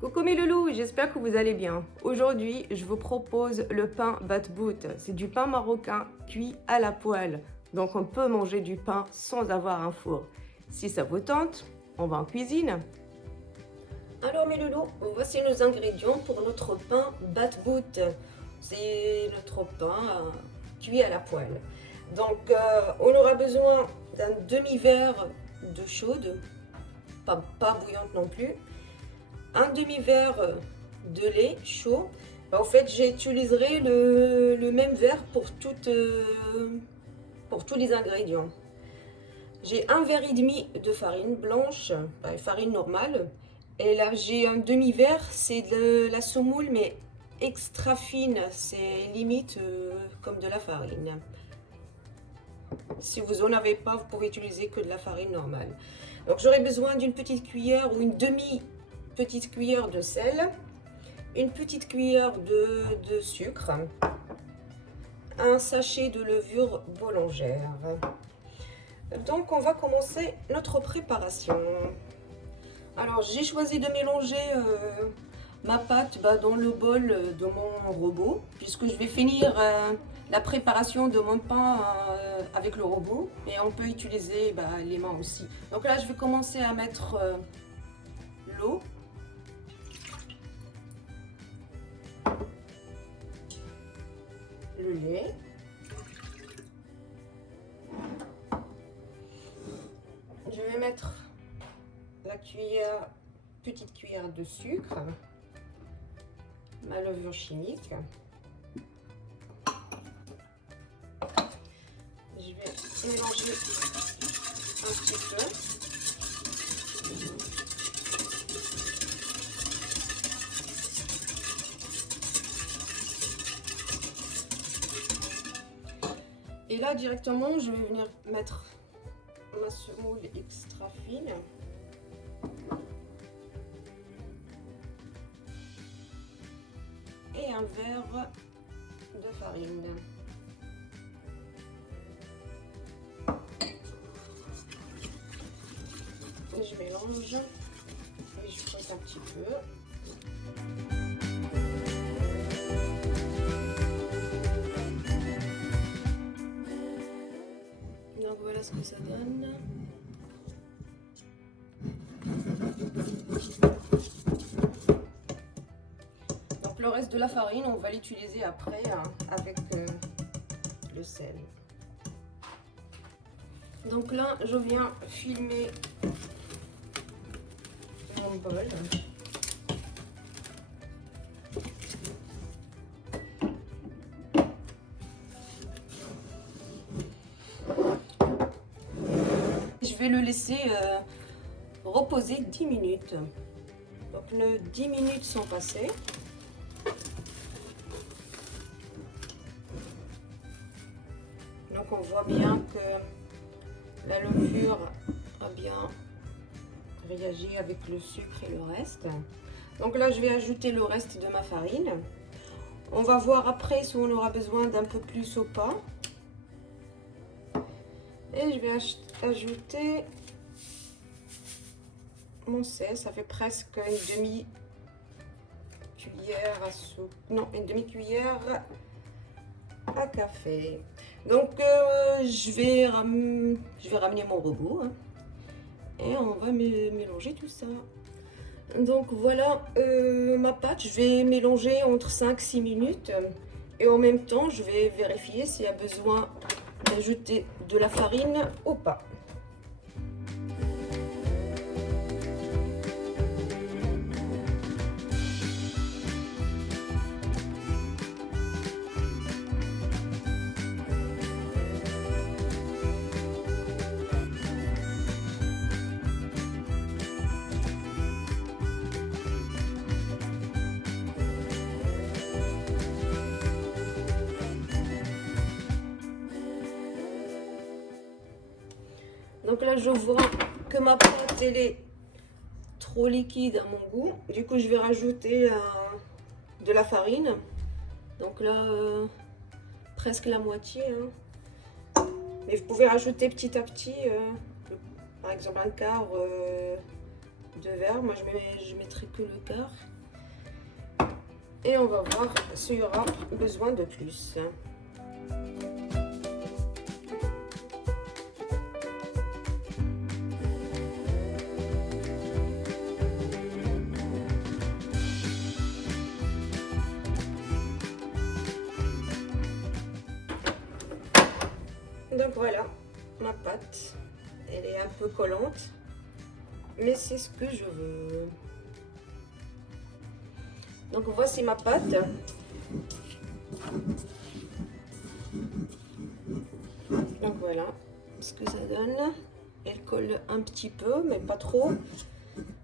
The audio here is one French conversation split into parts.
Coucou mes loulous, j'espère que vous allez bien. Aujourd'hui, je vous propose le pain batbout. C'est du pain marocain cuit à la poêle. Donc on peut manger du pain sans avoir un four. Si ça vous tente, on va en cuisine. Alors mes loulous, voici nos ingrédients pour notre pain batbout. C'est notre pain cuit à la poêle. Donc on aura besoin d'un demi-verre d'eau chaude, pas bouillante non plus. Un demi-verre de lait chaud. En fait, j'utiliserai le même verre pour tous les ingrédients. J'ai un verre et demi de farine blanche, farine normale. Et là, j'ai un demi-verre, c'est de la semoule, mais extra fine. C'est limite comme de la farine. Si vous n'en avez pas, vous pouvez utiliser que de la farine normale. Donc, j'aurai besoin d'une petite cuillère ou une petite cuillère de sel, une petite cuillère de sucre, un sachet de levure boulangère. Donc on va commencer notre préparation. Alors j'ai choisi de mélanger ma pâte dans le bol de mon robot, puisque je vais finir la préparation de mon pain avec le robot, et on peut utiliser les mains aussi. Donc là je vais commencer à mettre l'eau. Le lait, je vais mettre la petite cuillère de sucre, ma levure chimique, je vais mélanger un petit peu. Et là, directement, je vais venir mettre ma semoule extra fine. Et un verre de farine. Et je mélange. Et je frotte un petit peu. Donc voilà ce que ça donne. Donc le reste de la farine, on va l'utiliser après avec le sel. Donc là, je viens filmer mon bol. Je vais le laisser reposer 10 minutes. Donc les 10 minutes sont passées. Donc on voit bien que la levure a bien réagi avec le sucre et le reste. Donc là je vais ajouter le reste de ma farine. On va voir après si on aura besoin d'un peu plus ou pas. Et je vais ajouter mon sel, ça fait presque une demi-cuillère à soupe, non, une demi-cuillère à café. Donc je vais ramener mon robot et on va mélanger tout ça. Donc voilà ma pâte, je vais mélanger entre 5-6 minutes et en même temps je vais vérifier s'il y a besoin d'ajouter de la farine ou pas. Donc là, je vois que ma pâte, elle est trop liquide à mon goût. Du coup, je vais rajouter de la farine. Donc là, presque la moitié. Mais vous pouvez rajouter petit à petit, par exemple un quart 2 verres. Moi, je mettrai que le quart. Et on va voir s'il y aura besoin de plus. Donc voilà, ma pâte, elle est un peu collante, mais c'est ce que je veux. Donc voici ma pâte. Donc voilà ce que ça donne. Elle colle un petit peu, mais pas trop.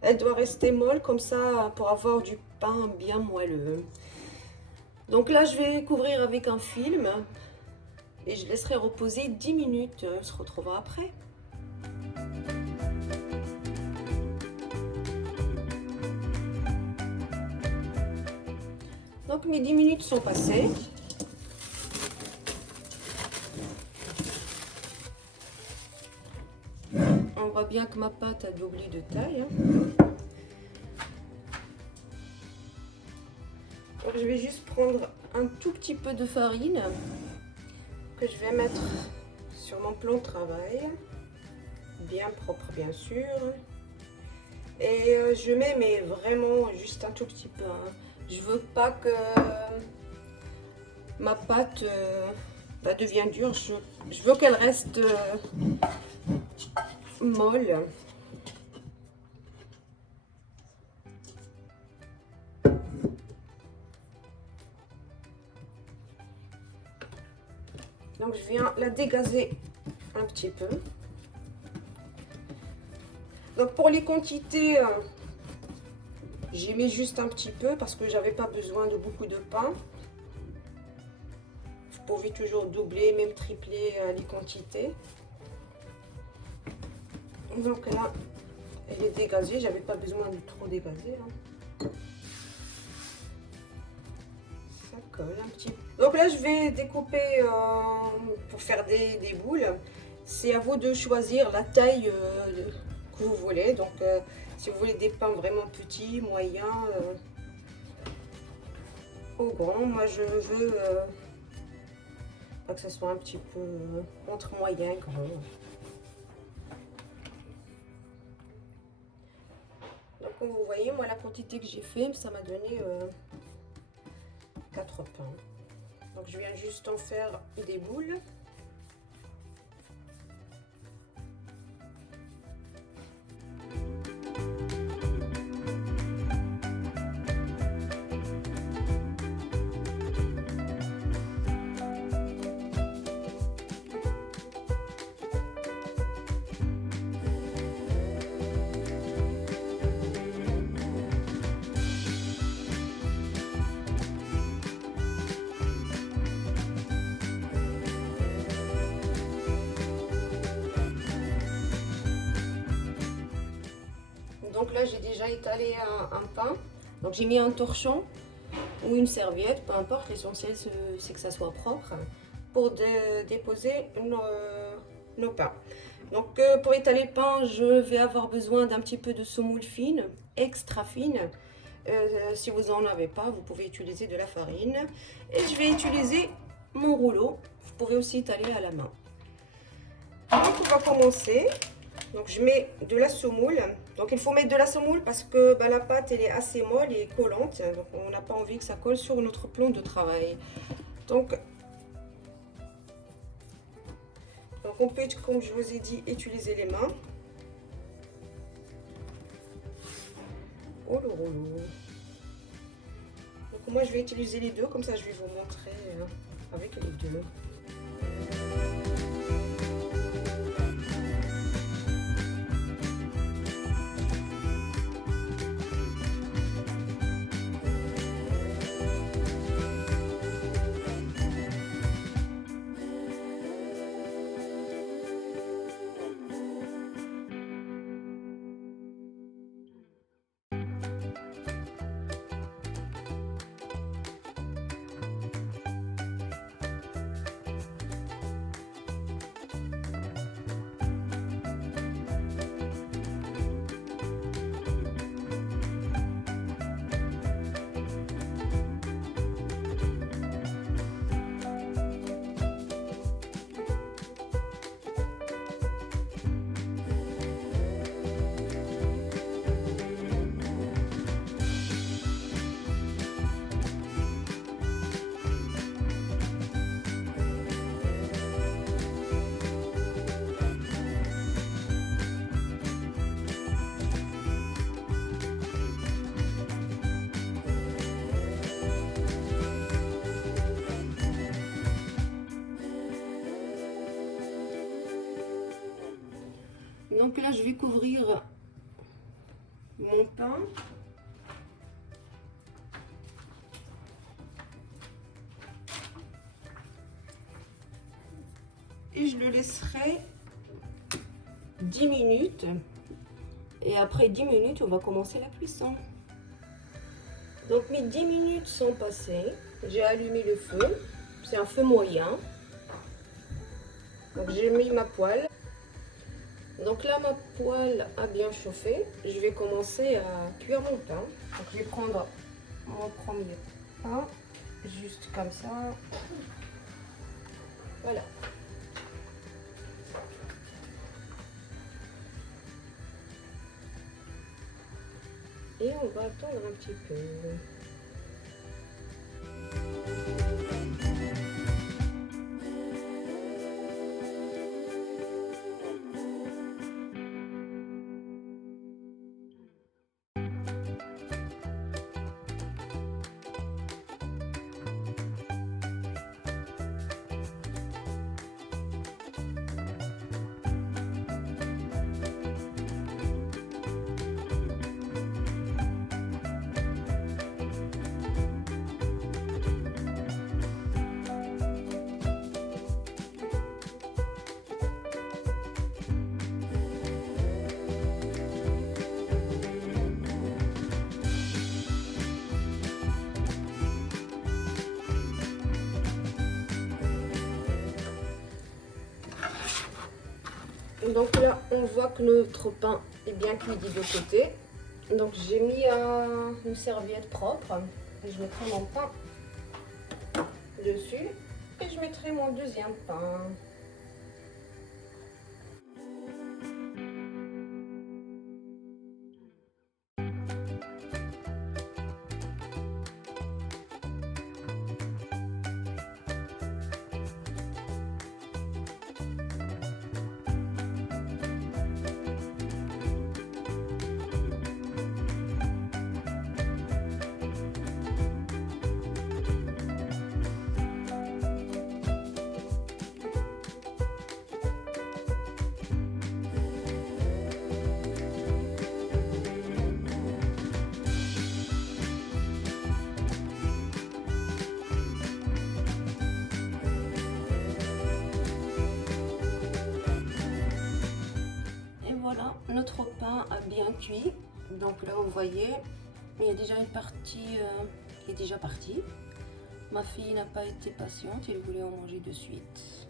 Elle doit rester molle comme ça pour avoir du pain bien moelleux. Donc là, je vais couvrir avec un film. Et je laisserai reposer 10 minutes. On se retrouvera après. Donc mes 10 minutes sont passées. On voit bien que ma pâte a doublé de taille. Donc je vais juste prendre un tout petit peu de farine que je vais mettre sur mon plan de travail, bien propre bien sûr, et je mets mais vraiment juste un tout petit peu, hein. Je veux pas que ma pâte devienne dure, je veux qu'elle reste molle. Donc je viens la dégazer un petit peu. Donc pour les quantités, j'ai mis juste un petit peu parce que j'avais pas besoin de beaucoup de pain. Vous pouvez toujours doubler, même tripler les quantités. Donc là, elle est dégazée, j'avais pas besoin de trop dégazer, hein. Ça colle un petit peu. Donc là, je vais découper pour faire des boules. C'est à vous de choisir la taille que vous voulez. Donc, si vous voulez des pains vraiment petits, moyens ou grands, moi je veux que ce soit un petit peu entre moyen et grand. Donc, comme vous voyez, moi la quantité que j'ai fait, ça m'a donné 4 pains. Donc je viens juste en faire des boules. Donc là, j'ai déjà étalé un pain. Donc j'ai mis un torchon ou une serviette, peu importe. L'essentiel, c'est que ça soit propre pour déposer nos pains. Donc pour étaler le pain, je vais avoir besoin d'un petit peu de semoule fine, extra fine. Si vous n'en avez pas, vous pouvez utiliser de la farine. Et je vais utiliser mon rouleau. Vous pouvez aussi étaler à la main. Donc on va commencer. Donc je mets de la semoule. Donc il faut mettre de la semoule parce que la pâte elle est assez molle et collante. Donc on n'a pas envie que ça colle sur notre plan de travail. Donc on peut, comme je vous ai dit, utiliser les mains. Oh le rouleau. Donc moi je vais utiliser les deux, comme ça je vais vous montrer avec les deux. Donc là, je vais couvrir mon pain. Et je le laisserai 10 minutes. Et après 10 minutes, on va commencer la cuisson. Donc mes 10 minutes sont passées. J'ai allumé le feu. C'est un feu moyen. Donc j'ai mis ma poêle. Donc là, ma poêle a bien chauffé. Je vais commencer à cuire mon pain. Donc je vais prendre mon premier pain. Juste comme ça. Voilà. Et on va attendre un petit peu. Donc là, on voit que notre pain est bien cuit des deux côtés. Donc j'ai mis une serviette propre et je mettrai mon pain dessus et je mettrai mon deuxième pain. Notre pain a bien cuit. Donc là, vous voyez, il y a déjà une partie qui est déjà partie. Ma fille n'a pas été patiente, elle voulait en manger de suite.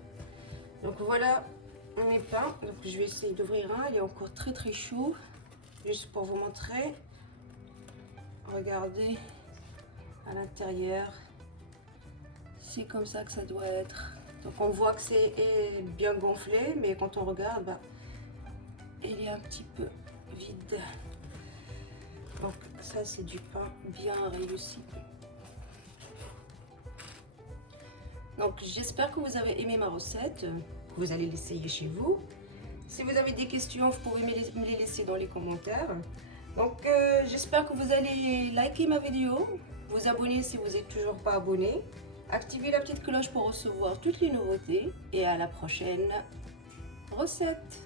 Donc voilà mes pains. Donc je vais essayer d'ouvrir un. Il est encore très très chaud. Juste pour vous montrer. Regardez à l'intérieur. C'est comme ça que ça doit être. Donc on voit que c'est bien gonflé, mais quand on regarde, bah, il est un petit peu vide. Donc ça c'est du pain bien réussi. Donc j'espère que vous avez aimé ma recette, que vous allez l'essayer chez vous. Si vous avez des questions, vous pouvez me les laisser dans les commentaires. Donc j'espère que vous allez liker ma vidéo, vous abonner si vous n'êtes toujours pas abonné, activer la petite cloche pour recevoir toutes les nouveautés et à la prochaine recette.